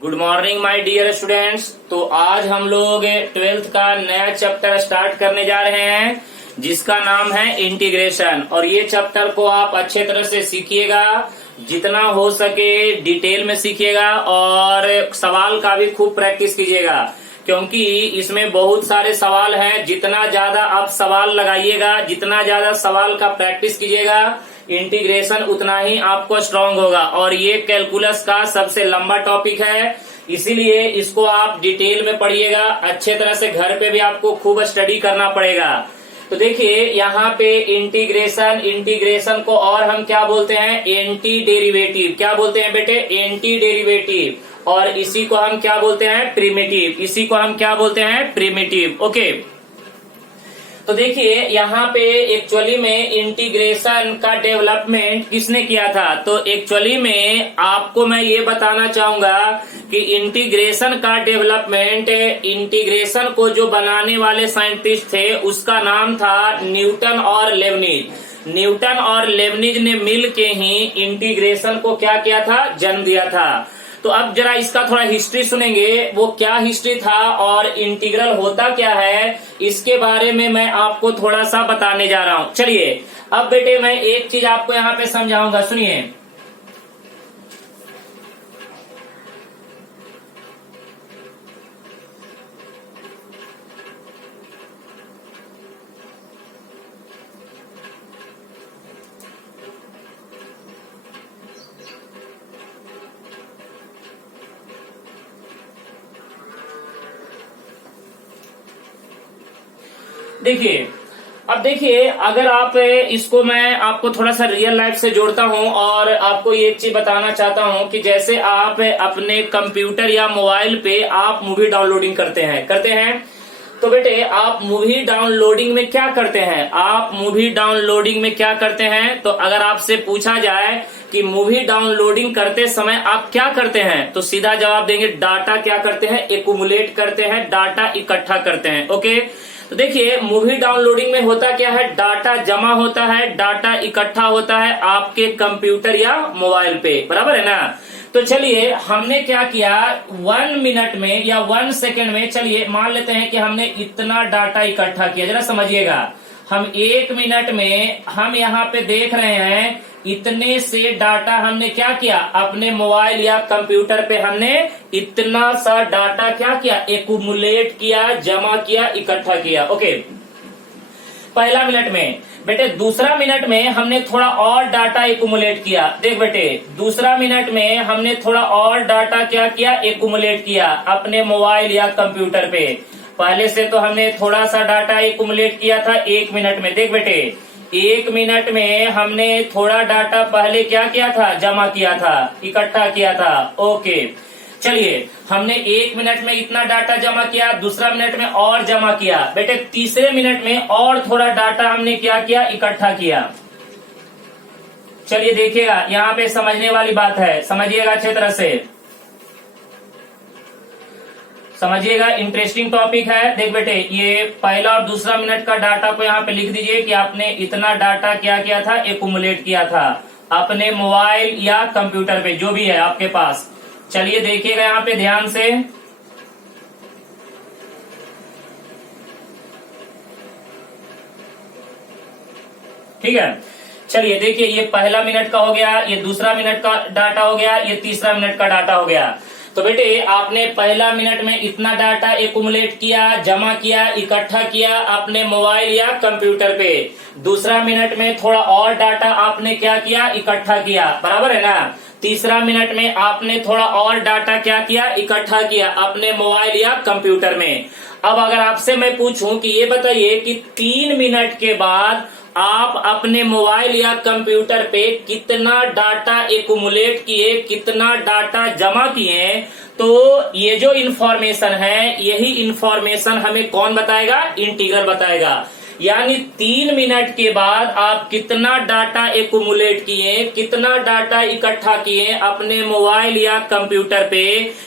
Good morning my dear students. तो आज हम लोग 12th का नया चैप्टर स्टार्ट करने जा रहे हैं जिसका नाम है इंटीग्रेशन। और ये चैप्टर को आप अच्छे तरह से सीखिएगा, जितना हो सके डिटेल में सीखिएगा और सवाल का भी खूब प्रैक्टिस कीजिएगा, क्योंकि इसमें बहुत सारे सवाल हैं। जितना ज्यादा आप सवाल लगाइएगा, जितना ज्यादा सवाल का प्रैक्टिस कीजिएगा, इंटीग्रेशन उतना ही आपको स्ट्रांग होगा। और ये कैलकुलस का सबसे लंबा टॉपिक है, इसीलिए इसको आप डिटेल में पढ़िएगा। अच्छे तरह से घर पे भी आपको खूब स्टडी करना पड़ेगा। तो देखिए यहाँ पे इंटीग्रेशन को और हम क्या बोलते हैं, एंटी डेरिवेटिव। क्या बोलते हैं बेटे, एंटी डेरिवेटिव। और इसी को हम क्या बोलते हैं, प्रिमिटिव। इसी को हम क्या बोलते हैं, प्रिमिटिव। ओके, तो देखिए यहाँ पे एक्चुअली में इंटीग्रेशन का डेवलपमेंट किसने किया था। तो एक्चुअली में आपको मैं ये बताना चाहूंगा कि इंटीग्रेशन का डेवलपमेंट, इंटीग्रेशन को जो बनाने वाले साइंटिस्ट थे उसका नाम था न्यूटन और लेबनिज। न्यूटन और लेबनिज ने मिल के ही इंटीग्रेशन को क्या किया था, जन्म दिया था। तो अब जरा इसका थोड़ा हिस्ट्री सुनेंगे, वो क्या हिस्ट्री था और इंटीग्रल होता क्या है, इसके बारे में मैं आपको थोड़ा सा बताने जा रहा हूं। चलिए अब बेटे मैं एक चीज आपको यहाँ पे समझाऊंगा, सुनिए। देखिए अब देखिए, अगर आप इसको, मैं आपको थोड़ा सा रियल लाइफ से जोड़ता हूं और आपको ये एक चीज बताना चाहता हूं कि जैसे आप अपने कंप्यूटर या मोबाइल पे आप मूवी डाउनलोडिंग करते हैं। तो बेटे आप मूवी डाउनलोडिंग में क्या करते हैं, आप मूवी डाउनलोडिंग में क्या करते हैं। तो अगर आपसे पूछा जाए कि मूवी डाउनलोडिंग करते समय आप क्या करते हैं, तो सीधा जवाब देंगे डाटा क्या करते हैं, एक्युमुलेट करते हैं, डाटा इकट्ठा करते हैं। ओके, तो देखिए मूवी डाउनलोडिंग में होता क्या है, डाटा जमा होता है, डाटा इकट्ठा होता है आपके कंप्यूटर या मोबाइल पे, बराबर है ना। तो चलिए हमने क्या किया, 1 मिनट में या 1 सेकेंड में, चलिए मान लेते हैं कि हमने इतना डाटा इकट्ठा किया। जरा समझिएगा, हम 1 मिनट में हम यहाँ पे देख रहे हैं इतने से डाटा हमने क्या किया, अपने मोबाइल या कंप्यूटर पे हमने इतना सा डाटा क्या किया, एक्युमुलेट किया, जमा किया, इकट्ठा किया। ओके, पहला मिनट में। बेटे दूसरा मिनट में हमने थोड़ा और डाटा एक्युमुलेट किया। देख बेटे दूसरा मिनट में हमने थोड़ा और डाटा क्या किया, एक्युमुलेट किया अपने मोबाइल या कंप्यूटर पे। पहले से तो हमने थोड़ा सा डाटा एक्युमुलेट किया था 1 मिनट में। देख बेटे 1 मिनट में हमने थोड़ा डाटा पहले क्या किया था, जमा किया था, इकट्ठा किया था। ओके, चलिए हमने 1 मिनट में इतना डाटा जमा किया, दूसरा मिनट में और जमा किया। बेटे तीसरे मिनट में और थोड़ा डाटा हमने क्या किया, इकट्ठा किया। चलिए देखिएगा, यहाँ पे समझने वाली बात है, समझिएगा अच्छे तरह से समझिएगा, इंटरेस्टिंग टॉपिक है। देख बेटे ये पहला और दूसरा मिनट का डाटा को यहाँ पे लिख दीजिए कि आपने इतना डाटा क्या किया था, एक्युमुलेट किया था अपने मोबाइल या कंप्यूटर पे, जो भी है आपके पास। चलिए देखिएगा यहाँ पे ध्यान से, ठीक है। चलिए देखिए ये पहला मिनट का हो गया, ये दूसरा मिनट का डाटा हो गया, ये तीसरा मिनट का डाटा हो गया। तो बेटे आपने पहला मिनट में इतना डाटा एक्युमुलेट किया, जमा किया, इकट्ठा किया अपने मोबाइल या कंप्यूटर पे। दूसरा मिनट में थोड़ा और डाटा आपने क्या किया, इकट्ठा किया, बराबर है ना। तीसरा मिनट में आपने थोड़ा और डाटा क्या किया, इकट्ठा किया अपने मोबाइल या कंप्यूटर में। अब अगर आपसे मैं पूछूं कि ये बताइए कि 3 मिनट के बाद आप अपने मोबाइल या कंप्यूटर पे कितना डाटा एक्युमुलेट किए, कितना डाटा जमा किए, तो ये जो इन्फॉर्मेशन है, यही इन्फॉर्मेशन हमें कौन बताएगा, इंटीग्रल बताएगा। यानी 3 मिनट के बाद आप कितना डाटा एक्युमुलेट किए, कितना डाटा इकट्ठा किए अपने मोबाइल या कंप्यूटर पे,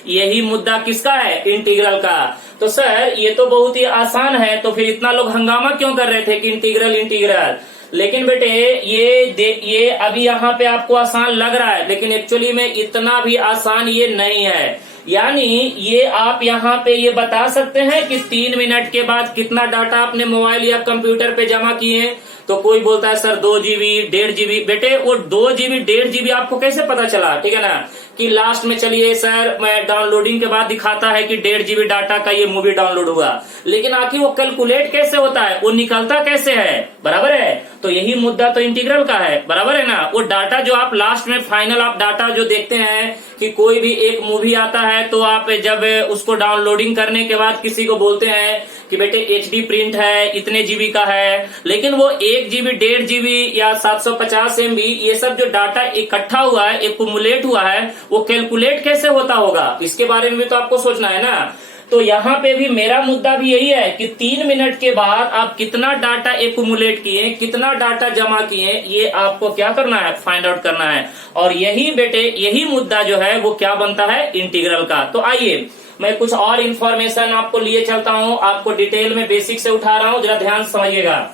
यही मुद्दा किसका है, इंटीग्रल का। तो सर ये तो बहुत ही आसान है, तो फिर इतना लोग हंगामा क्यों कर रहे थे कि इंटीग्रल इंटीग्रल। लेकिन बेटे ये अभी यहाँ पे आपको आसान लग रहा है, लेकिन एक्चुअली में इतना भी आसान ये नहीं है। यानी ये आप यहाँ पे ये बता सकते हैं कि 3 मिनट के बाद कितना डाटा अपने मोबाइल या कंप्यूटर पे जमा किए। तो कोई बोलता है सर 2 GB 1.5 GB। बेटे वो 2 GB 1.5 GB आपको कैसे पता चला, ठीक है ना, कि लास्ट में चलिए सर मैं डाउनलोडिंग के बाद दिखाता है कि 1.5 GB डाटा का ये मूवी डाउनलोड हुआ, लेकिन आखिर वो कैलकुलेट कैसे होता है, वो निकलता कैसे है, बराबर है। तो यही मुद्दा तो इंटीग्रल का है, बराबर है ना। वो डाटा जो आप लास्ट में फाइनल आप डाटा जो देखते हैं कि कोई भी एक मूवी आता है तो आप जब उसको डाउनलोडिंग करने के बाद किसी को बोलते हैं कि बेटे HD प्रिंट है, इतने GB का है, लेकिन वो 1 GB 1.5 GB या 750 MB ये सब जो डाटा इकट्ठा हुआ है, एक्युमुलेट हुआ है, वो कैलकुलेट कैसे होता होगा, इसके बारे में भी तो आपको सोचना है ना। तो यहाँ पे भी मेरा मुद्दा भी यही है कि 3 मिनट के बाद आप कितना डाटा एक्युमुलेट किए, कितना डाटा जमा किए, ये आपको क्या करना है, फाइंड आउट करना है। और यही बेटे यही मुद्दा जो है वो क्या बनता है, इंटीग्रल का। तो आइए मैं कुछ और इन्फॉर्मेशन आपको लिए चलता हूँ, आपको डिटेल में बेसिक से उठा रहा हूँ, जरा ध्यान से समझिएगा।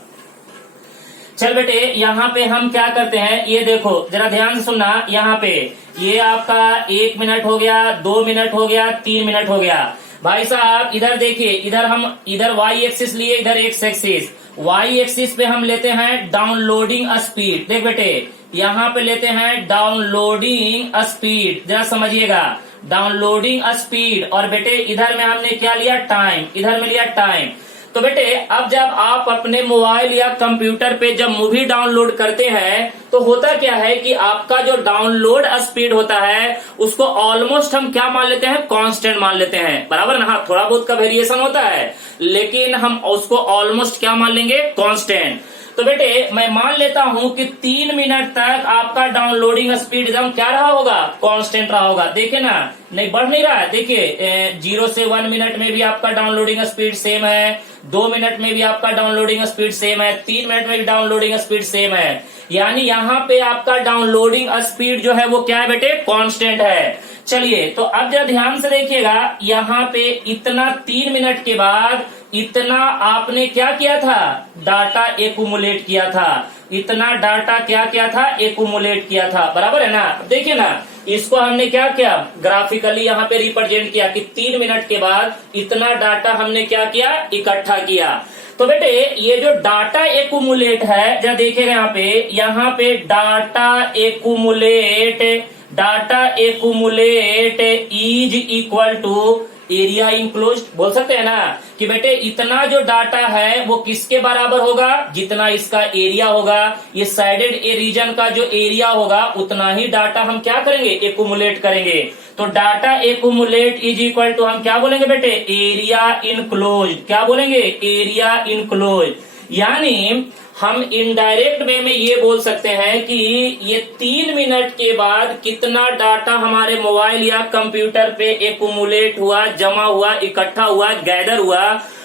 चल बेटे यहाँ पे हम क्या करते हैं, ये देखो जरा ध्यान से सुनना। यहाँ पे ये आपका 1 मिनट हो गया, 2 मिनट हो गया, 3 मिनट हो गया। भाई साहब इधर देखिए, इधर वाई एक्सिस लिए, इधर एक्स एक्सिस। वाई एक्सिस पे हम लेते हैं डाउनलोडिंग स्पीड। देख बेटे यहाँ पे लेते हैं डाउनलोडिंग स्पीड, जरा समझिएगा, डाउनलोडिंग स्पीड। और बेटे इधर में हमने क्या लिया, टाइम, इधर में लिया टाइम। तो बेटे अब जब आप अपने मोबाइल या कंप्यूटर पे जब मूवी डाउनलोड करते हैं तो होता क्या है कि आपका जो डाउनलोड स्पीड होता है उसको ऑलमोस्ट हम क्या मान लेते हैं, कांस्टेंट मान लेते हैं, बराबर ना। हाँ थोड़ा बहुत का वेरिएशन होता है, लेकिन हम उसको ऑलमोस्ट क्या मान लेंगे, कांस्टेंट। तो बेटे मैं मान लेता हूं कि 3 मिनट तक आपका डाउनलोडिंग स्पीड एकदम क्या रहा होगा, कांस्टेंट रहा होगा। देखिए ना, नहीं बढ़ नहीं रहा है। देखिए 0 से 1 मिनट में भी आपका डाउनलोडिंग स्पीड सेम है, 2 मिनट में भी आपका डाउनलोडिंग स्पीड सेम है, 3 मिनट में भी डाउनलोडिंग स्पीड सेम है। यानी यहाँ पे आपका डाउनलोडिंग स्पीड जो है वो क्या है बेटे, कांस्टेंट है। चलिए तो अब जरा ध्यान से देखिएगा, यहाँ पे इतना 3 मिनट के बाद इतना आपने क्या किया था, डाटा एक्युमुलेट किया था। इतना डाटा क्या किया था, एक्युमुलेट किया था, बराबर है ना। देखिए ना, इसको हमने क्या किया, ग्राफिकली यहाँ पे रिप्रेजेंट किया कि 3 मिनट के बाद इतना डाटा हमने क्या किया, इकट्ठा किया। तो बेटे ये जो डाटा एक्युमुलेट है, जरा देखिएगा यहाँ पे data accumulate is equal to area enclosed. बोल सकते हैं ना कि बेटे इतना जो डाटा है वो किसके बराबर होगा, जितना इसका एरिया होगा, ये साइडेड रीजन का जो एरिया होगा उतना ही डाटा हम क्या करेंगे, एक्युमुलेट करेंगे। तो data accumulate is equal to हम क्या बोलेंगे बेटे, एरिया इनक्लोज्ड। क्या बोलेंगे, एरिया इनक्लोज्ड। यानी हम इनडायरेक्ट वे में ये बोल सकते हैं कि ये 3 मिनट के बाद कितना डाटा हमारे मोबाइल या कंप्यूटर पे एक्युमुलेट हुआ, जमा हुआ, इकट्ठा हुआ, गैदर हुआ,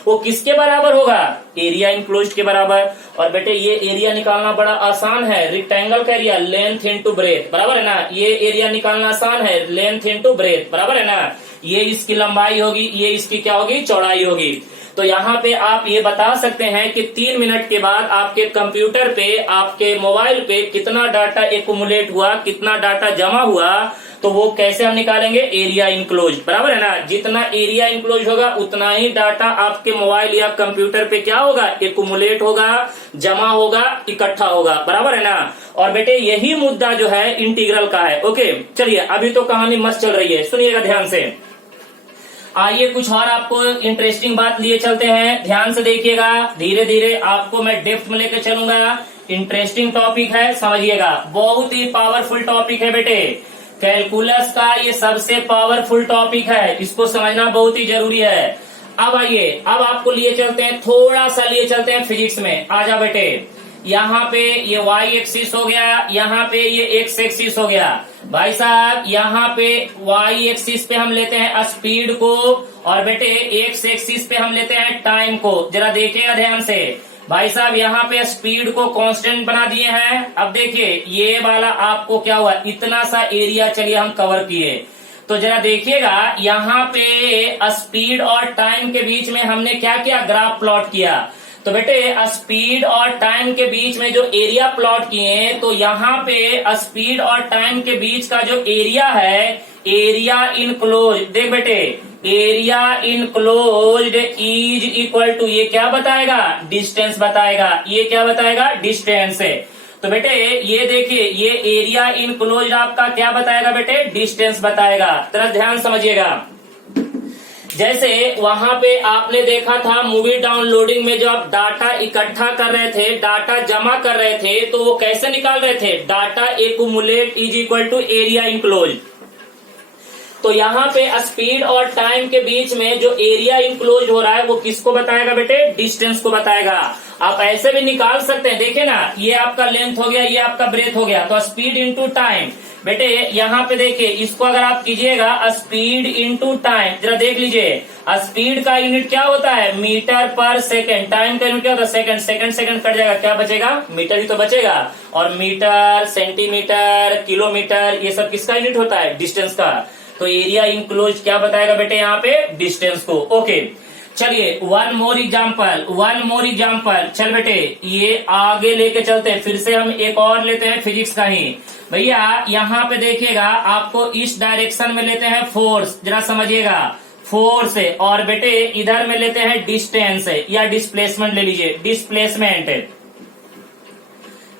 वो किसके बराबर होगा, एरिया इनक्लोज्ड के बराबर। और बेटे ये एरिया निकालना बड़ा आसान है, रेक्टेंगल का एरिया लेंथ इनटू ब्रेथ, बराबर है ना। ये एरिया निकालना आसान है, लेंथ इनटू ब्रेथ, बराबर है ना। ये इसकी लंबाई होगी, ये इसकी क्या होगी, चौड़ाई होगी। तो यहाँ पे आप ये बता सकते हैं कि 3 मिनट के बाद आपके कंप्यूटर पे, आपके मोबाइल पे कितना डाटा एक्युमुलेट हुआ, कितना डाटा जमा हुआ। तो वो कैसे हम निकालेंगे, एरिया इनक्लोज, बराबर है ना। जितना एरिया इनक्लोज होगा उतना ही डाटा आपके मोबाइल या कंप्यूटर पे क्या होगा, एक्युमुलेट होगा, जमा होगा, इकट्ठा होगा, बराबर है ना। और बेटे यही मुद्दा जो है इंटीग्रल का है। ओके चलिए, अभी तो कहानी मस्त चल रही है, सुनिएगा ध्यान से। आइए कुछ और आपको इंटरेस्टिंग बात लिए चलते हैं, ध्यान से देखिएगा, धीरे धीरे आपको मैं डेप्थ में लेकर चलूंगा। इंटरेस्टिंग टॉपिक है, समझिएगा, बहुत ही पावरफुल टॉपिक है बेटे। कैलकुलस का ये सबसे पावरफुल टॉपिक है, इसको समझना बहुत ही जरूरी है। अब आइए, अब आपको लिए चलते हैं, थोड़ा सा लिए चलते हैं फिजिक्स में। आजा बेटे, यहाँ पे ये वाई एक्सिस हो गया, यहाँ पे ये एक्स एक्सिस हो गया। भाई साहब यहाँ पे वाई एक्सिस पे हम लेते हैं स्पीड को, और बेटे एक्स एक्सिस पे हम लेते हैं टाइम को। जरा देखिएगा ध्यान से। भाई साहब यहाँ पे स्पीड को कांस्टेंट बना दिए हैं। अब देखिए ये वाला आपको क्या हुआ, इतना सा एरिया चलिए हम कवर किए। तो जरा देखिएगा यहाँ पे स्पीड और टाइम के बीच में हमने क्या किया, ग्राफ प्लॉट किया। तो बेटे स्पीड और टाइम के बीच में जो एरिया प्लॉट किए हैं, तो यहाँ पे स्पीड और टाइम के बीच का जो एरिया है, एरिया इनक्लोज, देख बेटे area enclosed is equal to, ये क्या बताएगा, डिस्टेंस बताएगा। ये क्या बताएगा, डिस्टेंस है। तो बेटे ये देखिए, ये एरिया इनक्लोज्ड आपका क्या बताएगा बेटे, डिस्टेंस बताएगा। तरह ध्यान समझिएगा, जैसे वहां पे आपने देखा था मूवी डाउनलोडिंग में जो आप डाटा इकट्ठा कर रहे थे, डाटा जमा कर रहे थे, तो वो कैसे निकाल रहे थे, data accumulate is equal to area enclose. तो यहाँ पे स्पीड और टाइम के बीच में जो एरिया इनक्लोज हो रहा है वो किसको बताएगा बेटे, डिस्टेंस को बताएगा। आप ऐसे भी निकाल सकते हैं, देखिए ना, ये आपका लेंथ हो गया, ये आपका ब्रेथ हो गया, तो स्पीड इंटू टाइम। बेटे यहाँ पे देखिए, इसको अगर आप कीजिएगा स्पीड इंटू टाइम, जरा देख लीजिए, स्पीड का यूनिट क्या होता है, मीटर पर सेकेंड, टाइम का यूनिट क्या होता है, सेकंड, सेकंड सेकंड कट जाएगा, क्या बचेगा, मीटर ही तो बचेगा। और मीटर, सेंटीमीटर, किलोमीटर, ये सब किसका यूनिट होता है, डिस्टेंस का। तो एरिया इनक्लोज क्या बताएगा बेटे यहाँ पे, डिस्टेंस को। ओके, चलिए वन मोर एग्जाम्पल। चल बेटे ये आगे लेके चलते हैं, फिर से हम एक और लेते हैं फिजिक्स का ही। भैया यहाँ पे देखिएगा, आपको इस डायरेक्शन में लेते हैं फोर्स, जरा समझिएगा, फोर्स है, और बेटे इधर में लेते हैं डिस्टेंस है या डिस्प्लेसमेंट ले लीजिए, डिस्प्लेसमेंट है,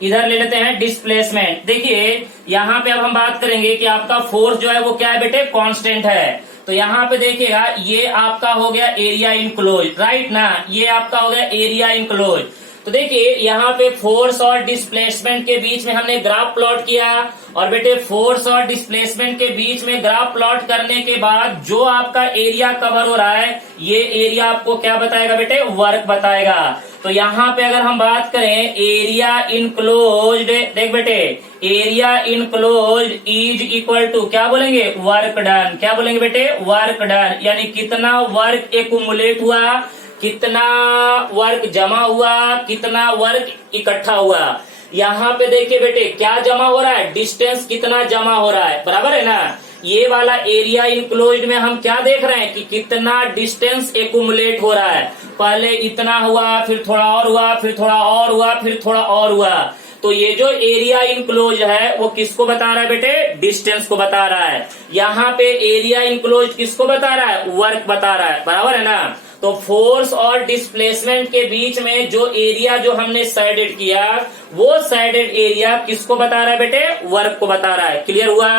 इधर ले लेते हैं डिस्प्लेसमेंट। देखिए यहाँ पे अब हम बात करेंगे कि आपका फोर्स जो है वो क्या है बेटे, कांस्टेंट है। तो यहाँ पे देखिएगा, ये आपका हो गया एरिया इनक्लोज, राइट ना, ये आपका हो गया एरिया इनक्लोज। तो देखिए यहाँ पे फोर्स और डिस्प्लेसमेंट के बीच में हमने ग्राफ प्लॉट किया, और बेटे फोर्स और डिस्प्लेसमेंट के बीच में ग्राफ प्लॉट करने के बाद जो आपका एरिया कवर हो रहा है, ये एरिया आपको क्या बताएगा बेटे, वर्क बताएगा। तो यहाँ पे अगर हम बात करें एरिया इनक्लोज्ड, देख बेटे area enclosed is equal to क्या बोलेंगे, वर्क डन। क्या बोलेंगे बेटे, वर्क डन, यानी कितना वर्क एक्यूमुलेट हुआ, कितना वर्क जमा हुआ, कितना वर्क इकट्ठा हुआ। यहाँ पे देखिए बेटे क्या जमा हो रहा है, डिस्टेंस कितना जमा हो रहा है, बराबर है ना। ये वाला एरिया इनक्लोज्ड में हम क्या देख रहे हैं कि कितना डिस्टेंस एक्यूमुलेट हो रहा है, पहले इतना हुआ, फिर थोड़ा और हुआ, फिर थोड़ा और हुआ, फिर थोड़ा और हुआ। तो ये जो एरिया इनक्लोज है वो किसको बता रहा है बेटे, डिस्टेंस को बता रहा है। यहाँ पे एरिया इनक्लोज किसको बता रहा है, वर्क बता रहा है, बराबर है ना। तो फोर्स और डिस्प्लेसमेंट के बीच में जो एरिया जो हमने साइडेड किया, वो साइडेड एरिया किसको बता रहा है बेटे, वर्क को बता रहा है। क्लियर हुआ।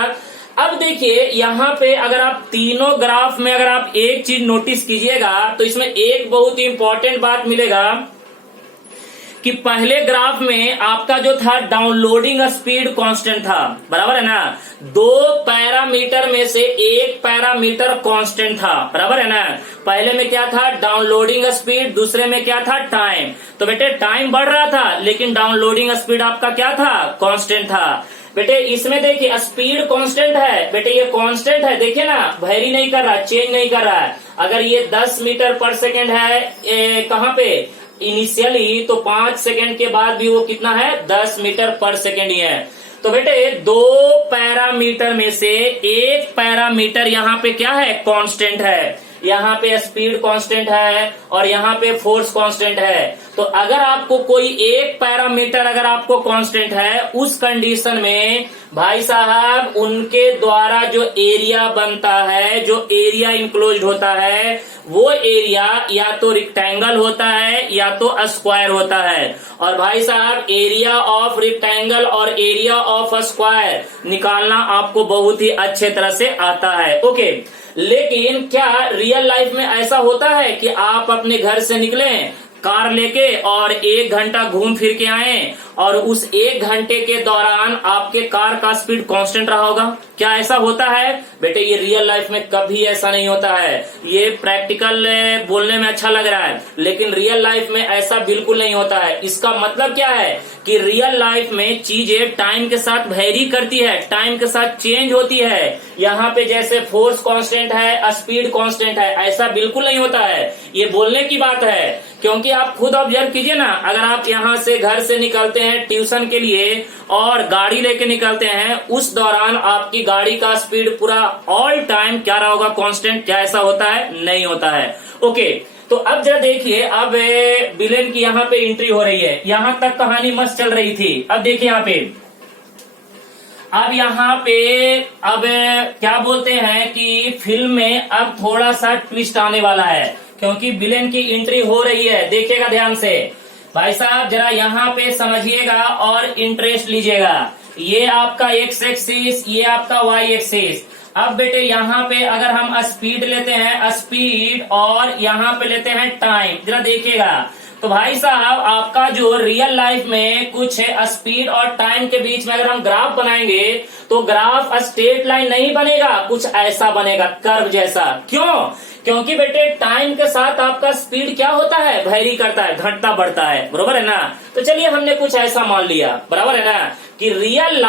अब देखिए यहाँ पे अगर आप तीनों ग्राफ में अगर आप एक चीज नोटिस कीजिएगा, तो इसमें एक बहुत ही इंपॉर्टेंट बात मिलेगा कि पहले ग्राफ में आपका जो था डाउनलोडिंग स्पीड कांस्टेंट था, बराबर है ना। दो पैरामीटर में से एक पैरामीटर कांस्टेंट था, बराबर है ना। पहले में क्या था, डाउनलोडिंग स्पीड, दूसरे में क्या था, टाइम। तो बेटे टाइम बढ़ रहा था, लेकिन डाउनलोडिंग स्पीड आपका क्या था, कांस्टेंट था। बेटे इसमें देखिए स्पीड कांस्टेंट है, बेटे ये कांस्टेंट है, देखिए ना, वेरी नहीं कर रहा, चेंज नहीं कर रहा है। अगर ये 10 मीटर पर सेकेंड है कहाँ पे इनिशियली, तो 5 सेकेंड के बाद भी वो कितना है, 10 मीटर पर सेकेंड ही है। तो बेटे दो पैरामीटर में से एक पैरामीटर यहाँ पे क्या है, कांस्टेंट है। यहाँ पे स्पीड कांस्टेंट है और यहाँ पे फोर्स कांस्टेंट है। तो अगर आपको कोई एक पैरामीटर अगर आपको कांस्टेंट है, उस कंडीशन में भाई साहब उनके द्वारा जो एरिया बनता है, जो एरिया इंक्लोज्ड होता है, वो एरिया या तो रेक्टेंगल होता है या तो स्क्वायर होता है। और भाई साहब एरिया ऑफ रेक्टेंगल और एरिया ऑफ स्क्वायर निकालना आपको बहुत ही अच्छे तरह से आता है। ओके, लेकिन क्या रियल लाइफ में ऐसा होता है कि आप अपने घर से निकलें कार लेके और 1 घंटा घूम फिर के आए और उस 1 घंटे के दौरान आपके कार का स्पीड कांस्टेंट रहा होगा? क्या ऐसा होता है? बेटे ये रियल लाइफ में कभी ऐसा नहीं होता है। ये प्रैक्टिकल बोलने में अच्छा लग रहा है, लेकिन रियल लाइफ में ऐसा बिल्कुल नहीं होता है। इसका मतलब क्या है कि रियल लाइफ में चीजें टाइम के साथ वेरी करती है, टाइम के साथ चेंज होती है। यहाँ पे जैसे फोर्स कांस्टेंट है, स्पीड कांस्टेंट है, ऐसा बिल्कुल नहीं होता है। ये बोलने की बात है, क्योंकि आप खुद ऑब्जर्व कीजिए ना, अगर आप यहाँ से घर से निकलते हैं ट्यूशन के लिए और गाड़ी लेके निकलते हैं, उस दौरान आपकी गाड़ी का स्पीड पूरा ऑल टाइम क्या रहा होगा? कांस्टेंट। क्या ऐसा होता है? नहीं होता है। ओके, तो अब जरा देखिए, अब विलेन की यहाँ पे एंट्री हो रही है, यहां तक कहानी मस्त चल रही थी। अब देखिए यहाँ पे, अब यहाँ पे अब क्या बोलते हैं कि फिल्म में अब थोड़ा सा ट्विस्ट आने वाला है, क्योंकि विलेन की एंट्री हो रही है। देखिएगा ध्यान से भाई साहब, जरा यहाँ पे समझिएगा और इंटरेस्ट लीजिएगा। ये आपका एक्स एक्सिस, ये आपका वाई एक्सिस। अब बेटे यहाँ पे अगर हम स्पीड लेते हैं, स्पीड, और यहाँ पे लेते हैं टाइम, जरा देखिएगा। तो भाई साहब आपका जो रियल लाइफ में कुछ स्पीड और टाइम के बीच में अगर हम ग्राफ बनाएंगे तो ग्राफ स्ट्रेट लाइन नहीं बनेगा, कुछ ऐसा बनेगा, कर्व जैसा। क्यों? क्योंकि बेटे टाइम के साथ आपका स्पीड क्या होता है, वैरी करता है, घटता बढ़ता है, बराबर है ना। तो चलिए हमने कुछ ऐसा मान लिया, बराबर है ना, कि रियल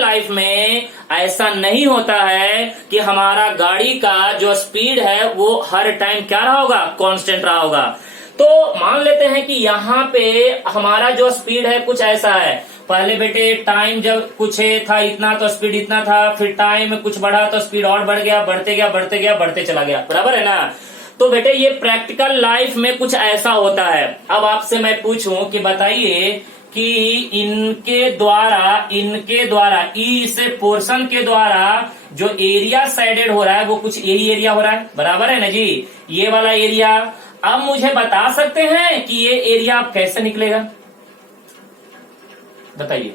लाइफ में ऐसा नहीं होता है कि हमारा गाड़ी का जो स्पीड है वो हर टाइम क्या रहा होगा, कांस्टेंट रहा होगा। तो मान लेते हैं कि यहाँ पे हमारा जो स्पीड है कुछ ऐसा है। पहले बेटे टाइम जब कुछ था इतना तो स्पीड इतना था, फिर टाइम कुछ बढ़ा तो स्पीड और बढ़ गया, बढ़ते चला गया, बराबर है ना। तो बेटे ये प्रैक्टिकल लाइफ में कुछ ऐसा होता है। अब आपसे मैं पूछूं कि बताइए कि इनके द्वारा ई से पोर्शन के द्वारा जो एरिया साइडेड हो रहा है वो कुछ यही एरिया हो रहा है, बराबर है ना जी, ये वाला एरिया। अब मुझे बता सकते हैं कि ये एरिया आप कैसे निकलेगा, बताइए।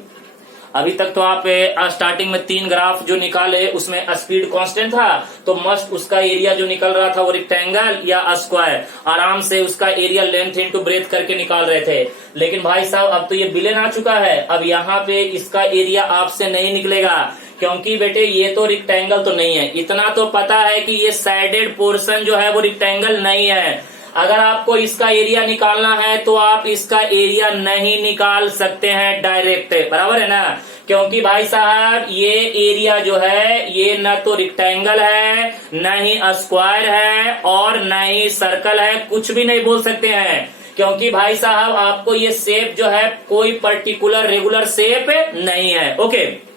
अभी तक तो आप स्टार्टिंग में 3 ग्राफ जो निकाले उसमें स्पीड कांस्टेंट था, तो मस्ट उसका एरिया जो निकल रहा था वो रेक्टेंगल या स्क्वायर, आराम से उसका एरिया लेंथ इनटू ब्रेथ करके निकाल रहे थे। लेकिन भाई साहब अब तो ये विलेन आ चुका है, अब यहाँ पे इसका एरिया आपसे नहीं निकलेगा, क्योंकि बेटे ये तो रेक्टेंगल तो नहीं है। इतना तो पता है कि ये साइडेड पोर्शन जो है वो रेक्टेंगल नहीं है। अगर आपको इसका एरिया निकालना है तो आप इसका एरिया नहीं निकाल सकते हैं डायरेक्ट, बराबर है ना, क्योंकि भाई साहब ये एरिया जो है ये न तो रेक्टेंगल है, न ही स्क्वायर है, और न ही सर्कल है, कुछ भी नहीं बोल सकते हैं, क्योंकि भाई साहब आपको ये शेप जो है कोई पर्टिकुलर रेगुलर शेप नहीं है। ओके,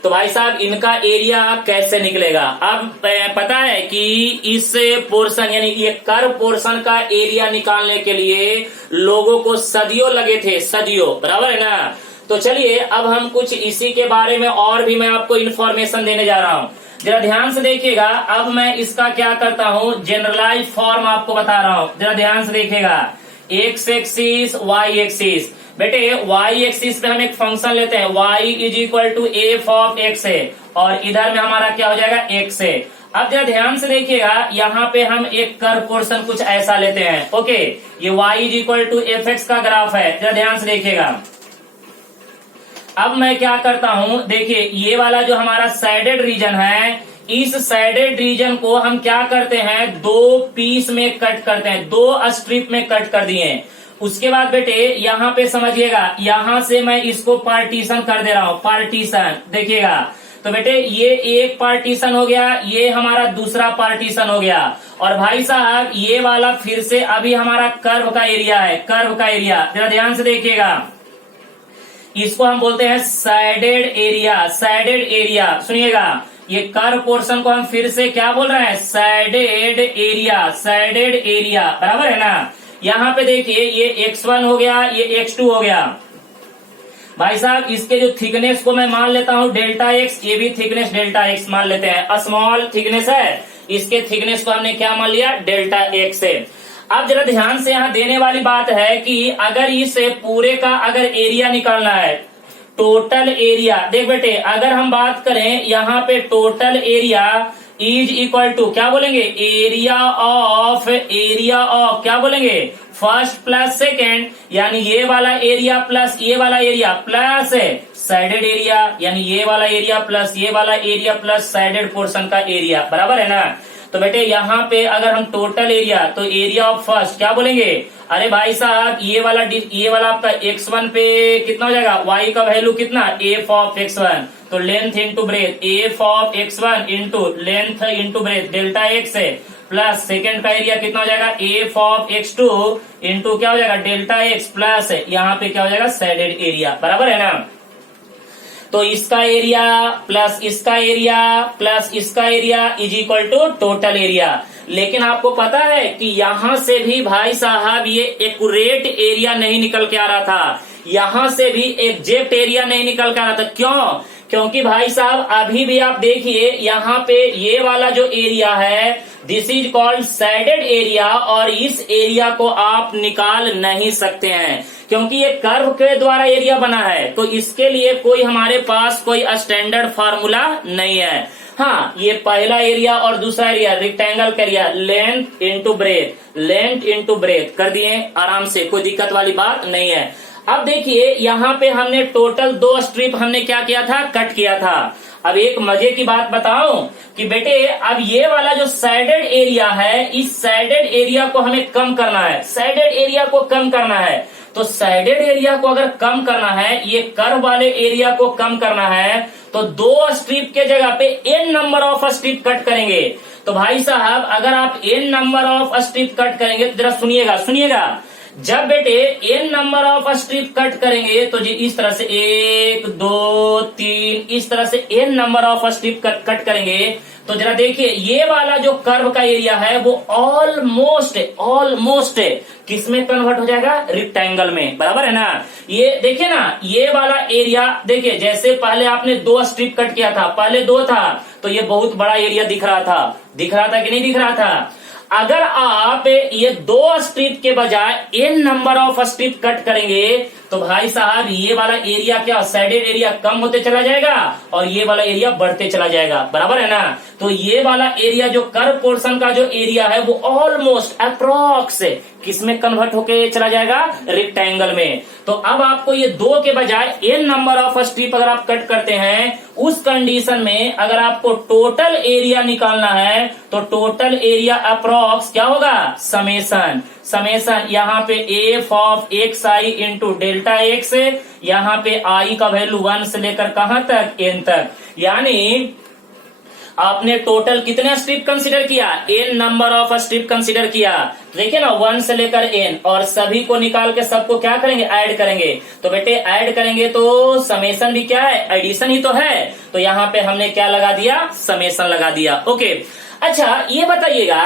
तो भाई साहब इनका एरिया कैसे निकलेगा। अब पता है कि इस पोर्शन यानी ये कर्व पोर्शन का एरिया निकालने के लिए लोगों को सदियों लगे थे, सदियों, बराबर है ना। तो चलिए अब हम कुछ इसी के बारे में और भी मैं आपको इन्फॉर्मेशन देने जा रहा हूँ, जरा ध्यान से देखिएगा। अब मैं इसका क्या करता हूँ, जनरलाइज फॉर्म आपको बता रहा हूँ, जरा ध्यान से देखिएगा। एक्स एक्सिस, वाई एक्सिस, बेटे y एक्सिस पे हम एक फंक्शन लेते हैं, y is equal to f of x है, और इधर में हमारा क्या हो जाएगा, x है। अब जरा ध्यान से देखिएगा, यहाँ पे हम एक कर्व पोर्शन कुछ ऐसा लेते हैं। ओके, ये y is equal to f x का ग्राफ है, जरा ध्यान से देखिएगा। अब मैं क्या करता हूं, देखिए ये वाला जो हमारा साइडेड रीजन है, इस साइडेड रीजन को हम क्या करते हैं, 2 पीस में कट करते हैं, 2 स्ट्रिप में कट कर दिए। उसके बाद बेटे यहाँ पे समझिएगा, यहाँ से मैं इसको पार्टीशन कर दे रहा हूँ, पार्टीशन, देखिएगा। तो बेटे ये एक पार्टीशन हो गया, ये हमारा दूसरा पार्टीशन हो गया, और भाई साहब ये वाला फिर से अभी हमारा कर्व का एरिया है, कर्व का एरिया, जरा ध्यान से देखिएगा। इसको हम बोलते हैं साइडेड एरिया, साइडेड एरिया, सुनिएगा। ये कर्व पोर्शन को हम फिर से क्या बोल रहे हैं, साइडेड एरिया, साइडेड एरिया, बराबर है ना। यहाँ पे देखिए ये x1 हो गया, ये x2 हो गया। भाई साहब इसके जो थिकनेस को मैं मान लेता हूँ डेल्टा x, ये भी थिकनेस डेल्टा x मान लेते हैं, स्मॉल थिकनेस है, इसके थिकनेस को हमने क्या मान लिया, डेल्टा x है। अब जरा ध्यान से यहाँ देने वाली बात है कि अगर इस पूरे का अगर एरिया निकालना है, टोटल एरिया, देख बेटे अगर हम बात करें यहाँ पे total area is equal to क्या बोलेंगे, एरिया ऑफ क्या बोलेंगे, फर्स्ट प्लस सेकेंड, यानी ये वाला एरिया प्लस ये वाला एरिया प्लस साइडेड एरिया, यानी ये वाला एरिया प्लस ये वाला एरिया प्लस साइडेड पोर्शन का एरिया, बराबर है ना। तो बेटे यहाँ पे अगर हम टोटल एरिया, तो एरिया ऑफ फर्स्ट क्या बोलेंगे, अरे भाई साहब ये वाला आपका x1 पे कितना हो जाएगा, y का वैल्यू कितना, एफ ऑफ x1, तो length into breadth, F of x1 into length into breadth delta x है, प्लस सेकेंड का एरिया कितना हो जाएगा, एफ ऑफ x2 इंटू क्या हो जाएगा, डेल्टा x, प्लस यहाँ पे क्या हो जाएगा, साइडेड एरिया, बराबर है ना। तो इसका एरिया प्लस इसका एरिया प्लस इसका area is equal to total area. लेकिन आपको पता है कि यहां से भी भाई साहब ये एक्यूरेट एरिया नहीं निकल के आ रहा था, यहां से भी एग्जैक्ट एरिया नहीं निकल के आ रहा था। क्यों? क्योंकि भाई साहब अभी भी आप देखिए यहाँ पे ये वाला जो एरिया है this is called shaded area, और इस एरिया को आप निकाल नहीं सकते हैं क्योंकि ये कर्व के द्वारा एरिया बना है। तो इसके लिए कोई हमारे पास कोई स्टैंडर्ड फार्मूला नहीं है। हाँ, ये पहला एरिया और दूसरा एरिया रेक्टेंगल का area length into breadth, length into breadth कर दिए आराम से, कोई दिक्कत वाली बात नहीं है। अब देखिए यहाँ पे हमने टोटल 2 स्ट्रिप हमने क्या किया था, कट किया था। अब एक मजे की बात बताऊं कि बेटे अब ये वाला जो शेडेड एरिया है, इस शेडेड एरिया को हमें कम करना है, शेडेड एरिया को कम करना है। तो शेडेड एरिया को अगर कम करना है, ये कर्व वाले एरिया को कम करना है, तो 2 स्ट्रिप के जगह पे n number of strip cut करेंगे। तो भाई साहब अगर आप n number of strip cut करेंगे तो जरा सुनिएगा, जब बेटे n number of strip cut करेंगे तो जी इस तरह से 1 2 3 इस तरह से n number of strip cut करेंगे तो जरा देखिए ये वाला जो कर्व का एरिया है वो ऑलमोस्ट किस में कन्वर्ट हो जाएगा, रेक्टेंगल में, बराबर है ना। ये देखिए ना, ये वाला एरिया देखिए जैसे पहले आपने 2 स्ट्रिप कट किया था, पहले 2 था तो ये बहुत बड़ा एरिया दिख रहा था कि नहीं दिख रहा था। अगर आप ये 2 स्ट्रिप के बजाय n number of strip cut करेंगे तो भाई साहब ये वाला एरिया क्या, शेडेड एरिया कम होते चला जाएगा और ये वाला एरिया बढ़ते चला जाएगा, बराबर है ना। तो ये वाला एरिया जो कर्व पोर्शन का जो एरिया है वो ऑलमोस्ट अप्रोक्स किसमें कन्वर्ट होके चला जाएगा, रेक्टेंगल में। तो अब आपको ये 2 के बजाय n नंबर ऑफ स्ट्रिप अगर आप कट करते हैं, उस कंडीशन में अगर आपको टोटल एरिया निकालना है तो टोटल एरिया अप्रोक्स क्या होगा, समेशन यहाँ पे F of x I into delta x, यहाँ पे आई का वैल्यू 1 से लेकर कहां तक, n तक। यानी आपने टोटल कितने स्ट्रिप कंसीडर किया, n number of strip consider किया, देखिए ना 1 से लेकर n, और सभी को निकाल के सबको क्या करेंगे, ऐड करेंगे। तो बेटे ऐड करेंगे तो समेशन भी क्या है, एडिशन ही तो है। तो यहाँ पे हमने क्या लगा दिया, समेशन लगा दिया। ओके, अच्छा ये बताइएगा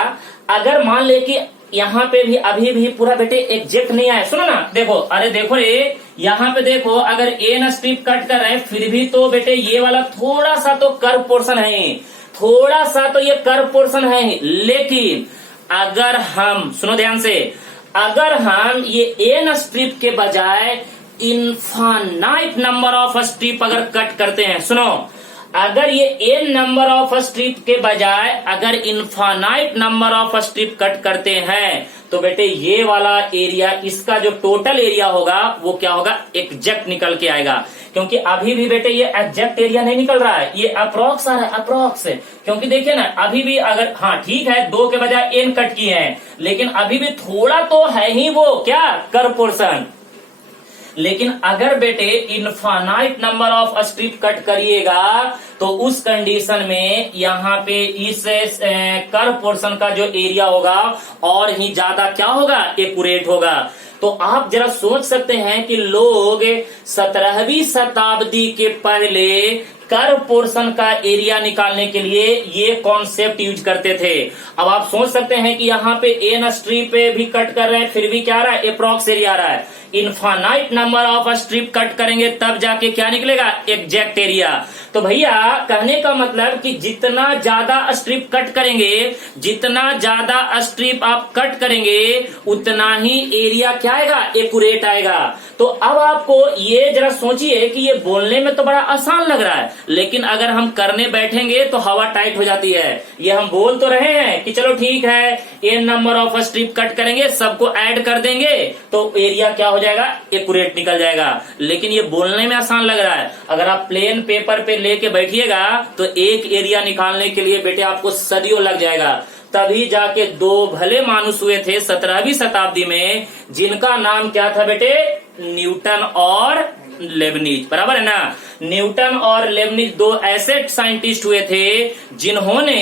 अगर मान ले कि यहाँ पे भी अभी भी पूरा बेटे एग्जैक्ट नहीं आया, सुनो ना, देखो, अरे देखो रे, यहाँ पे देखो अगर n स्ट्रिप कट कर रहे हैं फिर भी तो बेटे ये वाला थोड़ा सा तो कर्व पोर्शन है, थोड़ा सा तो ये कर्व पोर्शन है। लेकिन अगर हम, सुनो ध्यान से, अगर हम ये n स्ट्रिप के बजाय इनफाइनाइट नंबर ऑफ स्ट्रिप अगर कट करते हैं, सुनो, अगर ये n नंबर ऑफ स्ट्रिप के बजाय अगर infinite number of strip cut करते हैं तो बेटे ये वाला एरिया, इसका जो टोटल एरिया होगा वो क्या होगा, एग्जैक्ट निकल के आएगा। क्योंकि अभी भी बेटे ये एग्जैक्ट एरिया नहीं निकल रहा है, ये अप्रोक्स आ रहा है, अप्रोक्स। क्योंकि देखिए ना अभी भी अगर, हाँ ठीक है 2 के बजाय n कट किए हैं लेकिन अभी भी थोड़ा तो है ही वो क्या, कर्व पोर्शन। लेकिन अगर बेटे infinite number of strip cut करिएगा तो उस कंडीशन में यहाँ पे इस कर्व पोर्शन का जो एरिया होगा और ही ज्यादा क्या होगा, एक्यूरेट होगा। तो आप जरा सोच सकते हैं कि लोग 17वीं शताब्दी के पहले कर्व पोर्शन का एरिया निकालने के लिए ये कॉन्सेप्ट यूज करते थे। अब आप सोच सकते हैं कि यहाँ पे n स्ट्रिप पे भी कट कर रहे हैं फिर भी क्या आ रहा है, अप्रॉक्स एरिया आ रहा है। Infinite number of strip cut करेंगे तब जाके क्या निकलेगा, एग्जैक्ट एरिया। तो भैया कहने का मतलब कि जितना ज्यादा स्ट्रिप कट करेंगे, जितना ज्यादा स्ट्रिप आप कट करेंगे उतना ही एरिया क्या आएगा, एक्यूरेट आएगा। तो अब आपको ये जरा सोचिए कि ये बोलने में तो बड़ा आसान लग रहा है लेकिन अगर हम करने बैठेंगे तो हवा टाइट हो जाती है। ये हम बोल तो रहे हैं कि चलो ठीक है n number of strip cut करेंगे, सबको ऐड कर देंगे तो एरिया क्या हो जाएगा, एक्यूरेट निकल जाएगा। लेकिन ये बोलने में आसान लग रहा है, अगर आप प्लेन पेपर पे लेके बैठिएगा तो एक एरिया निकालने के लिए बेटे आपको सदियों लग जाएगा। तभी जाके 2 भले मानुस हुए थे 17वीं शताब्दी में जिनका नाम क्या था बेटे, न्यूटन और लेबनिज, बराबर है ना। न्यूटन और लेबनिज 2 ऐसे साइंटिस्ट हुए थे जिन्होंने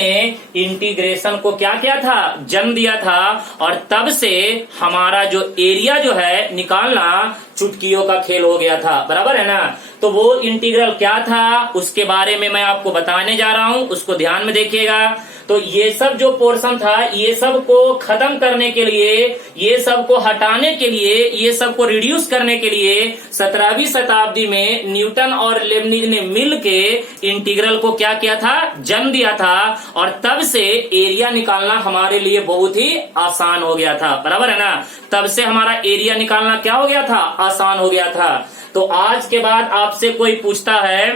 इंटीग्रेशन को क्या किया था, जन्म दिया था। और तब से हमारा जो एरिया जो है निकालना चुटकियों का खेल हो गया था, बराबर है ना। तो वो इंटीग्रल क्या था उसके बारे में मैं आपको बताने जा रहा हूं, उसको ध्यान में देखिएगा। तो ये सब जो पोर्शन था, ये सब को खत्म करने के लिए, ये सब को हटाने के लिए, ये सब को रिड्यूस करने के लिए 17वीं शताब्दी में न्यूटन और लेबनिज ने मिलके इंटीग्रल को क्या किया था, जन्म दिया था। और तब से एरिया निकालना हमारे लिए बहुत ही आसान हो गया था, बराबर है ना। तब से हमारा एरिया निकालना क्या हो गया था, आसान हो गया था। तो आज के बाद आपसे कोई पूछता है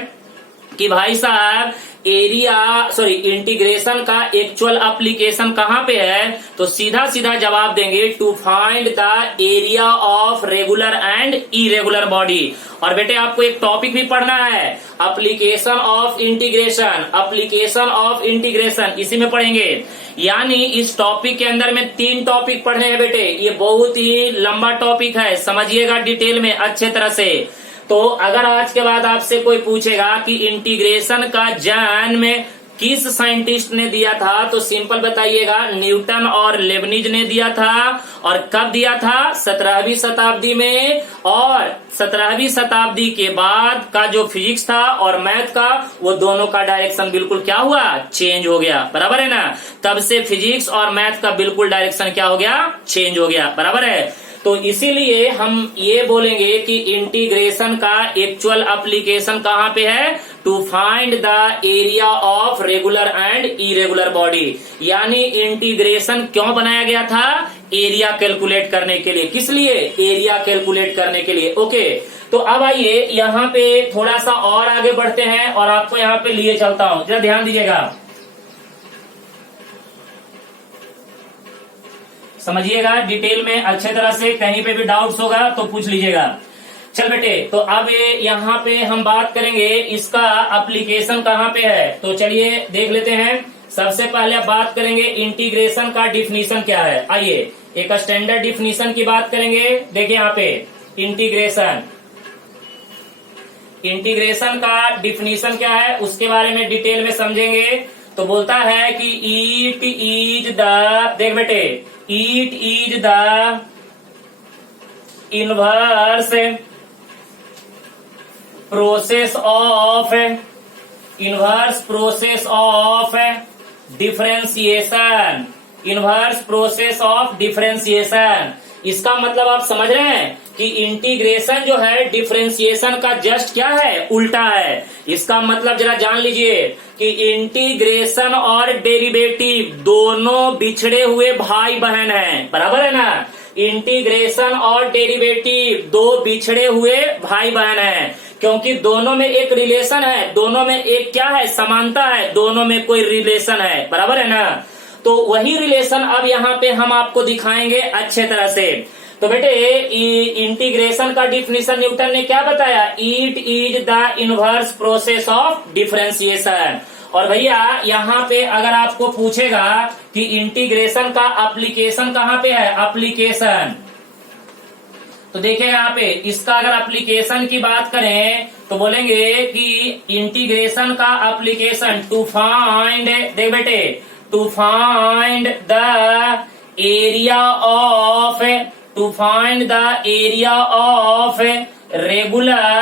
कि भाई साहब इंटीग्रेशन का एक्चुअल एप्लीकेशन कहाँ पे है, तो सीधा सीधा जवाब देंगे to find the area of regular and irregular body. और बेटे आपको एक टॉपिक भी पढ़ना है, application of integration, application of integration, इसी में पढ़ेंगे। यानी इस टॉपिक के अंदर में 3 टॉपिक पढ़ने हैं बेटे, ये बहुत ही लंबा टॉपिक है, समझिएगा डिटेल में अच्छे तरह से। तो अगर आज के बाद आपसे कोई पूछेगा कि इंटीग्रेशन का जन्म किस साइंटिस्ट ने दिया था, तो सिंपल बताइएगा न्यूटन और लेबनिज ने दिया था। और कब दिया था, 17वीं शताब्दी में। और 17वीं शताब्दी के बाद का जो फिजिक्स था और मैथ का, वो दोनों का डायरेक्शन बिल्कुल क्या हुआ, चेंज हो गया, बराबर है ना। तब से फिजिक्स और मैथ का बिल्कुल डायरेक्शन क्या हो गया, चेंज हो गया, बराबर है। तो इसीलिए हम ये बोलेंगे कि इंटीग्रेशन का एक्चुअल एप्लीकेशन कहाँ पे है, to find the area of regular and irregular body. यानी इंटीग्रेशन क्यों बनाया गया था, एरिया कैलकुलेट करने के लिए। किस लिए, एरिया कैलकुलेट करने के लिए। ओके, तो अब आइए यहाँ पे थोड़ा सा और आगे बढ़ते हैं और आपको यहाँ पे लिए चलता हूं, जरा ध्यान दीजिएगा, समझिएगा डिटेल में अच्छे तरह से। कहीं पे भी डाउट्स होगा तो पूछ लीजिएगा। चल बेटे, तो अब यहाँ पे हम बात करेंगे इसका एप्लीकेशन कहाँ पे है। तो चलिए देख लेते हैं। सबसे पहले बात करेंगे इंटीग्रेशन का डिफिनीशन क्या है। आइए एक स्टैंडर्ड डिफिनीशन की बात करेंगे। देखिए यहाँ पे इंटीग्रेशन का डिफिनीशन क्या है उसके बारे में डिटेल में समझेंगे। तो बोलता है कि इट इज द, देख बेटे, it is the inverse process of differentiation, inverse process of differentiation. इसका मतलब आप समझ रहे हैं कि इंटीग्रेशन जो है डिफरेंशिएशन का जस्ट क्या है, उल्टा है। इसका मतलब जरा जान लीजिए कि इंटीग्रेशन और डेरिवेटिव दोनों बिछड़े हुए भाई बहन हैं, बराबर है ना। इंटीग्रेशन और डेरिवेटिव दो बिछड़े हुए भाई बहन हैं, क्योंकि दोनों में एक रिलेशन है, दोनों में एक क्या है, समानता है, दोनों में कोई रिलेशन है, बराबर है ना। तो वही रिलेशन अब यहाँ पे हम आपको दिखाएंगे अच्छे तरह से। तो बेटे इंटीग्रेशन का डिफिनीशन न्यूटन ने क्या बताया, it is the inverse process of differentiation. और भैया यहाँ पे अगर आपको पूछेगा कि इंटीग्रेशन का एप्लीकेशन कहाँ पे है, एप्लीकेशन, तो देखिए यहाँ पे इसका अगर एप्लीकेशन की बात करें तो बोलेंगे कि इंटीग्रेशन का एप्लीकेशन टू फाइंड, देख बेटे, to find the area of regular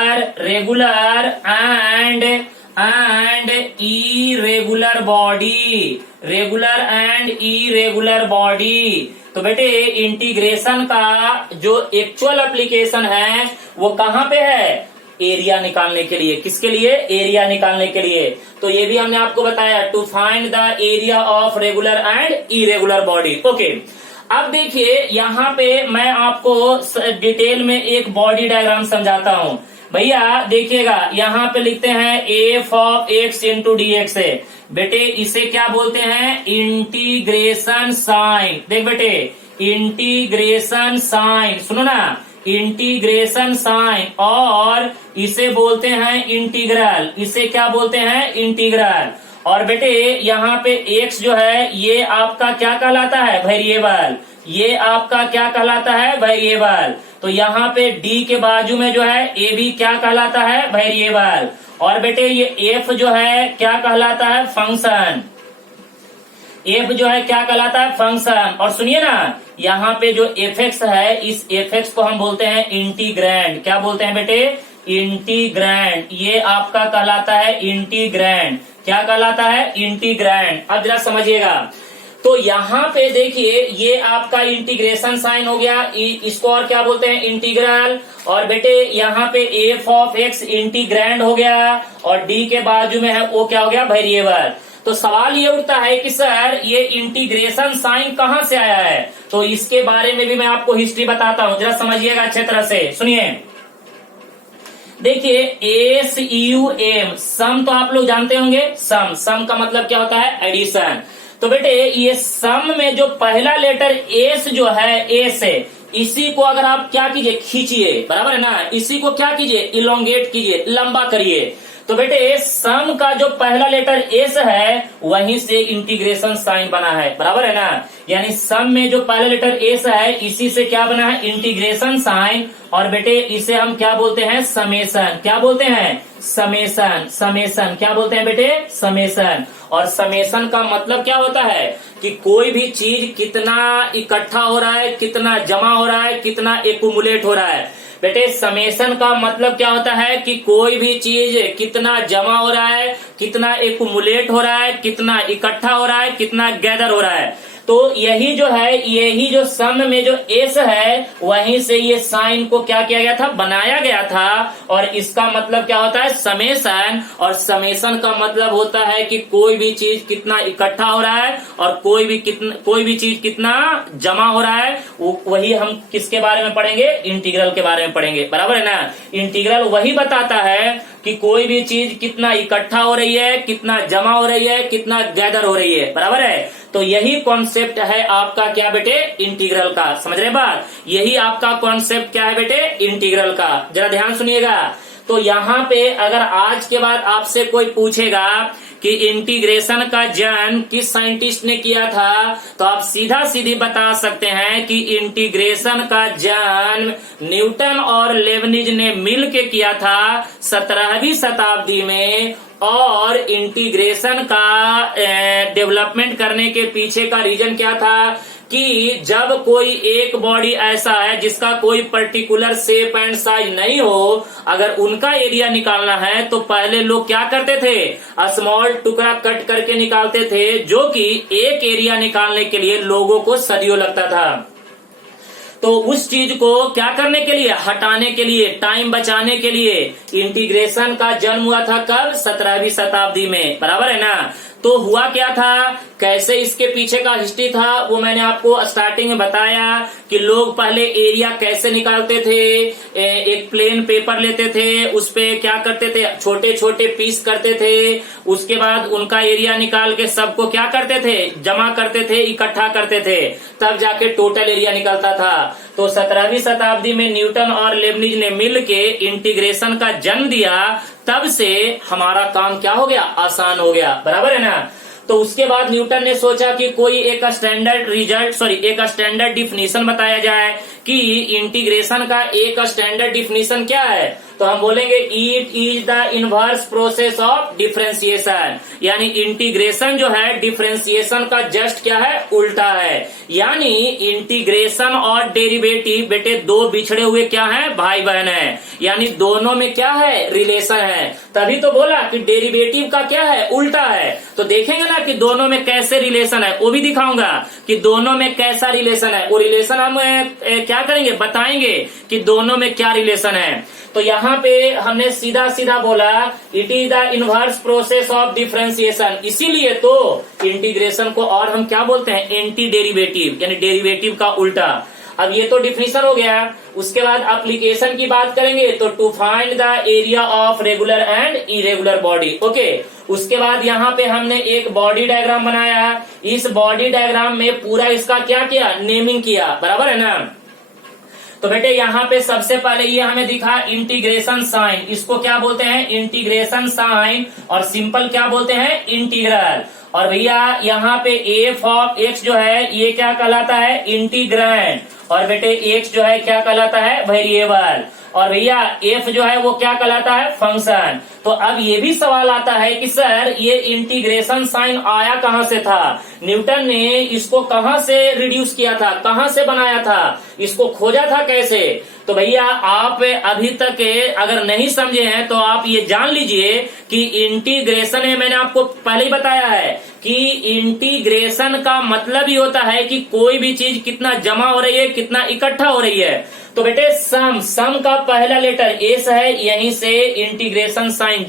and irregular body, तो बेटे इंटीग्रेशन का जो एक्चुअल एप्लीकेशन है वो कहाँ पे है, एरिया निकालने के लिए। किसके लिए, एरिया निकालने के लिए। तो ये भी हमने आपको बताया, to find the area of regular and irregular body. Okay, अब देखिए यहाँ पे मैं आपको डिटेल में एक बॉडी डायग्राम समझाता हूँ। भैया देखिएगा यहाँ पे लिखते हैं F of x into D x है। बेटे इसे क्या बोलते हैं, इंटीग्रेशन साइन। देख बेटे, इंटीग्रेशन साइन, सुनो ना, इंटीग्रेशन साइन। और इसे बोलते हैं इंटीग्रल, इसे क्या बोलते हैं, इंटीग्रल। और बेटे यहाँ पे x जो है ये आपका क्या कहलाता है, वेरिएबल। ये आपका क्या कहलाता है, वेरिएबल। तो यहाँ पे d के बाजू में जो है a भी क्या कहलाता है, वेरिएबल। और बेटे ये f जो है क्या कहलाता है, फंक्शन। f जो है क्या कहलाता है, फंक्शन। और सुनिए ना, यहाँ पे जो fx है, इस fx को हम बोलते हैं इंटीग्रैंड। क्या बोलते हैं बेटे, इंटीग्रैंड, ये आपका कहलाता है इंटीग्रैंड। क्या कहलाता है? इंटीग्रैंड। अब जरा समझिएगा, तो यहां पे देखिए ये आपका इंटीग्रेशन साइन हो गया, इसको और क्या बोलते हैं? इंटीग्रल। और बेटे यहाँ पे एफ ऑफ एक्स इंटीग्रैंड हो गया, और डी के बाजू में है वो क्या हो गया? वेरिएबल। तो सवाल ये उठता है कि सर ये इंटीग्रेशन साइन कहां से आया है? तो इसके बारे में भी मैं आपको हिस्ट्री बताता हूं, जरा समझिएगा अच्छे तरह से, सुनिए। देखिए एस यू एम, सम तो आप लोग जानते होंगे, सम, सम का मतलब क्या होता है? एडिशन। तो बेटे ये सम में जो पहला लेटर एस जो है, एस है, इसी को अगर आप क्या कीजिए? खींचिए, बराबर है ना, इसी को क्या कीजिए? इलोंगेट कीजिए, लंबा करिए। तो बेटे सम का जो पहला लेटर एस है वहीं से इंटीग्रेशन साइन बना है, बराबर है ना। यानी सम में जो पहला लेटर एस है इसी से क्या बना है? Integration sign. और बेटे इसे हम क्या बोलते हैं? समेशन। क्या बोलते हैं? समेशन। समेशन क्या बोलते हैं बेटे? समेशन। और समेशन का मतलब क्या होता है? कि कोई भी चीज कितना इकट्ठा हो रहा है, कितना जमा हो रहा है, कितना एक्युमुलेट हो रहा है। बेटे समेशन का मतलब क्या होता है? कि कोई भी चीज कितना जमा हो रहा है, कितना एक्युमुलेट हो रहा है, कितना इकट्ठा हो रहा है, कितना गैदर हो रहा है। तो यही जो है, यही जो सम में जो एस है वहीं से ये साइन को क्या किया गया था? बनाया गया था। और इसका मतलब क्या होता है? समेशन। और समेशन का मतलब होता है कि कोई भी चीज कितना इकट्ठा हो रहा है और कोई भी चीज कितना जमा हो रहा है। वही हम किसके बारे में पढ़ेंगे? इंटीग्रल के बारे में पढ़ेंगे, बराबर है ना। इंटीग्रल वही बताता है कि कोई भी चीज कितना इकट्ठा हो रही है, कितना जमा हो रही है, कितना गैदर हो रही है, बराबर है। तो यही कॉन्सेप्ट है आपका क्या बेटे? इंटीग्रल का। समझ रहे बात? यही आपका कॉन्सेप्ट क्या है बेटे? इंटीग्रल का। जरा ध्यान सुनिएगा। तो यहाँ पे अगर आज के बाद आपसे कोई पूछेगा कि इंटीग्रेशन का जन्म किस साइंटिस्ट ने किया था, तो आप सीधा सीधी बता सकते हैं कि इंटीग्रेशन का जन्म न्यूटन और लेबनिज ने मिल के किया था 17वीं शताब्दी में। और इंटीग्रेशन का डेवलपमेंट करने के पीछे का रीजन क्या था? कि जब कोई एक बॉडी ऐसा है जिसका कोई पर्टिकुलर शेप एंड साइज नहीं हो, अगर उनका एरिया निकालना है तो पहले लोग क्या करते थे? स्मॉल टुकड़ा कट करके निकालते थे, जो कि एक एरिया निकालने के लिए लोगों को सदियों लगता था। तो उस चीज को क्या करने के लिए? हटाने के लिए, टाइम बचाने के लिए इंटीग्रेशन का जन्म हुआ था कब? 17वीं शताब्दी में, बराबर है ना। तो हुआ क्या था, कैसे इसके पीछे का हिस्ट्री था वो मैंने आपको स्टार्टिंग में बताया कि लोग पहले एरिया कैसे निकालते थे। एक प्लेन पेपर लेते थे, उस पे क्या करते थे? छोटे छोटे पीस करते थे। उसके बाद उनका एरिया निकाल के सबको क्या करते थे? जमा करते थे, इकट्ठा करते थे, तब जाके टोटल एरिया निकलता था। तो 17वीं शताब्दी में न्यूटन और लेबनिज ने मिल के इंटीग्रेशन का जन्म दिया। तब से हमारा काम क्या हो गया? आसान हो गया, बराबर है ना। तो उसके बाद न्यूटन ने सोचा कि कोई एक स्टैंडर्ड डिफिनीशन बताया जाए कि इंटीग्रेशन का एक स्टैंडर्ड डिफिनीशन क्या है। तो हम बोलेंगे it is the inverse process of differentiation. यानी इंटीग्रेशन जो है डिफरेंशिएशन का जस्ट क्या है? उल्टा है। यानी इंटीग्रेशन और डेरिवेटिव बेटे दो बिछड़े हुए क्या है? भाई बहन है। यानी दोनों में क्या है? रिलेशन है। तभी तो बोला कि डेरिवेटिव का क्या है? उल्टा है। तो देखेंगे ना कि दोनों में कैसे रिलेशन है, वो भी दिखाऊंगा कि दोनों में कैसा रिलेशन है। वो रिलेशन हम क्या करेंगे? बताएंगे कि दोनों में क्या रिलेशन है। तो यहाँ पे हमने सीधा सीधा बोला it is the inverse process of differentiation. इसीलिए तो इंटीग्रेशन को और हम क्या बोलते हैं? एंटी डेरिवेटिव, यानी डेरिवेटिव का उल्टा। अब ये तो डिफिनीशन हो गया। उसके बाद एप्लीकेशन की बात करेंगे तो to find the area of regular and irregular body. Okay, उसके बाद यहाँ पे हमने एक बॉडी डायग्राम बनाया। इस बॉडी डायग्राम में पूरा इसका क्या किया? नेमिंग किया, बराबर है ना। तो बेटे यहाँ पे सबसे पहले ये हमें दिखा इंटीग्रेशन साइन। इसको क्या बोलते हैं? Integration sign. और सिंपल क्या बोलते हैं? इंटीग्रल। और भैया यहाँ पे एफ ऑफ एक्स जो है ये क्या कहलाता है? इंटीग्रैंड। और बेटे एक्स जो है क्या कहलाता है? वेरिएबल। और भैया एफ जो है वो क्या कहलाता है, फंक्शन। तो अब ये भी सवाल आता है कि सर ये इंटीग्रेशन साइन आया कहां से था, न्यूटन ने इसको कहां से रिड्यूस किया था, कहां से बनाया था, इसको खोजा था कैसे। तो भैया आप अभी तक अगर नहीं समझे हैं तो आप ये जान लीजिए कि इंटीग्रेशन है, मैंने आपको पहले ही बताया है कि इंटीग्रेशन का मतलब ही होता है कि कोई भी चीज कितना जमा हो रही है, कितना इकट्ठा हो रही है। तो बेटे सम का पहला लेटर एस है, यहीं से integration sign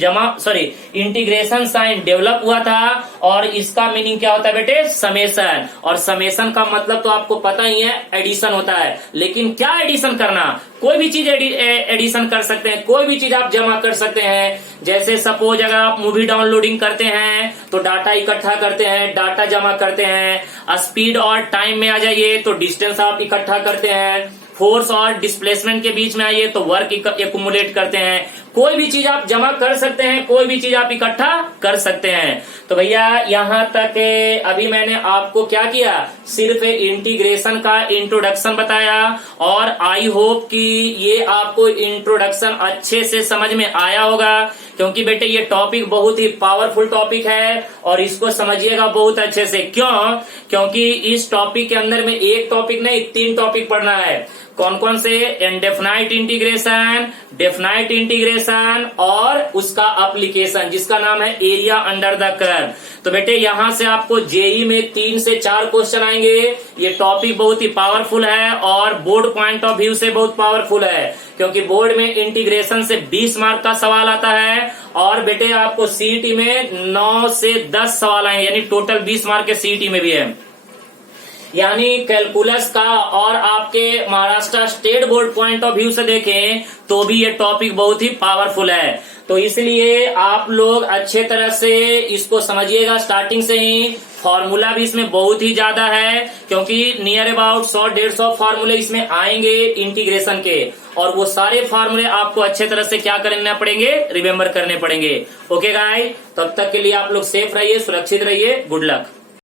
integration sign develop हुआ था और इसका मीनिंग क्या होता है बेटे, समेशन। और समेशन का मतलब तो आपको पता ही है, एडिशन होता है। लेकिन क्या एडिशन करना, कोई भी चीज एडिशन कर सकते हैं, कोई भी चीज आप जमा कर सकते हैं। जैसे सपोज अगर आप मूवी डाउनलोडिंग करते हैं तो डाटा इकट्ठा करते हैं, डाटा जमा करते हैं। स्पीड और टाइम में आ जाइए तो डिस्टेंस आप इकट्ठा करते हैं। फोर्स और डिस्प्लेसमेंट के बीच में आइए तो वर्क एक्युमुलेट करते हैं। कोई भी चीज आप जमा कर सकते हैं, कोई भी चीज आप इकट्ठा कर सकते हैं। तो भैया यहां तक अभी मैंने आपको क्या किया, सिर्फ इंटीग्रेशन का इंट्रोडक्शन बताया और आई होप कि ये आपको इंट्रोडक्शन अच्छे से समझ में आया होगा, क्योंकि बेटे ये टॉपिक बहुत ही पावरफुल टॉपिक है और इसको समझिएगा बहुत अच्छे से। क्यों, क्योंकि इस टॉपिक के अंदर में एक टॉपिक नहीं 3 टॉपिक पढ़ना है। कौन कौन से, इनडेफिनाइट इंटीग्रेशन, डेफिनाइट इंटीग्रेशन और उसका एप्लीकेशन जिसका नाम है एरिया अंडर द कर्व। तो बेटे यहां से आपको जेई में 3 से 4 क्वेश्चन आएंगे। ये टॉपिक बहुत ही पावरफुल है और बोर्ड पॉइंट ऑफ व्यू से बहुत पावरफुल है, क्योंकि बोर्ड में इंटीग्रेशन से 20 मार्क का सवाल आता है और बेटे आपको सीईटी में 9 से 10 सवाल आए, यानी टोटल 20 मार्क के सीईटी में भी है। यानी कैलकुलस का और आपके Maharashtra state board point of view से देखें तो भी ये टॉपिक बहुत ही पावरफुल है। तो इसलिए आप लोग अच्छे तरह से इसको समझिएगा स्टार्टिंग से ही। फॉर्मूला भी इसमें बहुत ही ज्यादा है, क्योंकि नियर अबाउट 100-150 फॉर्मूले इसमें आएंगे इंटीग्रेशन के, और वो सारे फॉर्मूले आपको अच्छे तरह से क्या करने पड़ेंगे, रिमेम्बर करने पड़ेंगे। ओके गाइस, तब तक के लिए आप लोग सेफ रहिए, सुरक्षित रहिए, गुड लक।